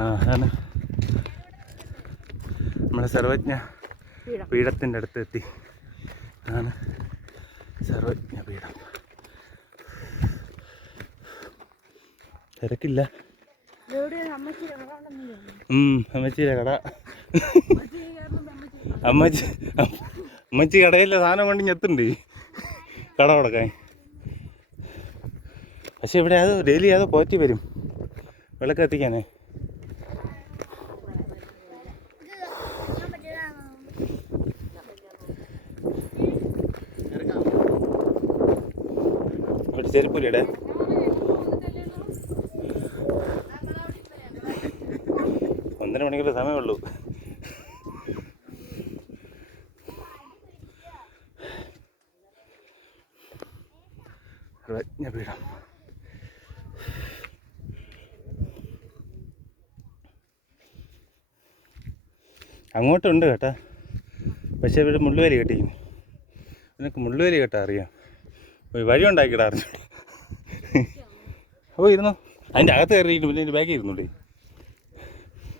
അതാണ് നമ്മുടെ സർവജ്ഞ പീഠത്തിൻ്റെ അടുത്ത് എത്തി. അതാണ് സർവജ്ഞ പീഠം. തിരക്കില്ല. അമ്മച്ചിയുടെ കട. അമ്മച്ചി കടയിലെ സാധനം കൊണ്ട് ഞെത്തുണ്ട് കട കൊടുക്കാൻ. പക്ഷെ ഇവിടെ അത് ഡെയിലി അത് പോറ്റി വരും വിളക്ക് എത്തിക്കാനേ. ഇവിടെ ചെരുപ്പൂരിയുടെ 1.5 മണിക്കൂർ സമയമുള്ളൂ. സർവജ്ഞപീഠം. അങ്ങോട്ടുണ്ട് കേട്ടാ, പക്ഷേ ഇവിടെ മുള്ളുവേലി കെട്ടിക്കുന്നു. നിനക്ക് മുള്ളുവേലി കേട്ടാ അറിയാം, വഴി ഉണ്ടാക്കിയിടാ അറിഞ്ഞു. അപ്പോൾ ഇരുന്നോ, അതിൻ്റെ അകത്ത് കയറിയിട്ട് പിന്നെ അതിൻ്റെ ബാഗിൽ ഇരുന്നുണ്ടേ.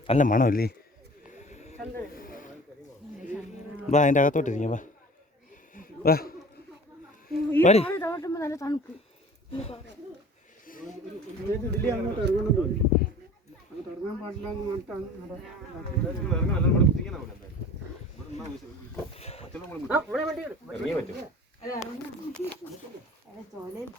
നല്ല മണമല്ലേ, വാ അതിൻ്റെ അകത്തോട്ട് ഇരിക്കാം. വാ വാ വാടി.